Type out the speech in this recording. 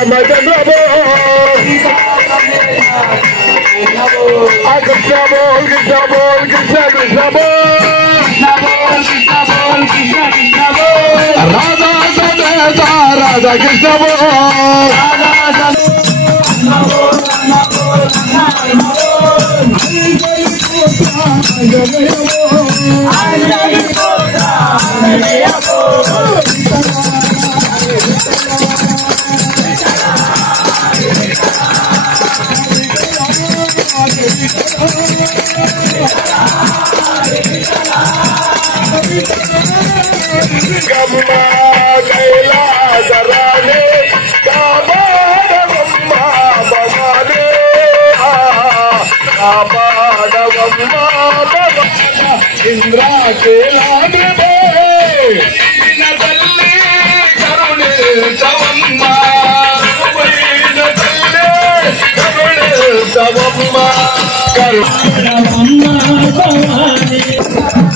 रामचंद्र बोल कृष्ण बोल कृष्ण बोल कृष्ण कृष्ण बोल राधा समेता राधा कृष्ण बोल गम्मा कैलास राने काबाड गम्मा भवाने काबाड गम्मा भवाने इंद्रा के लाने नगल्ली करुणे सवम्मा करुणे सवम्मा करुणे भवानी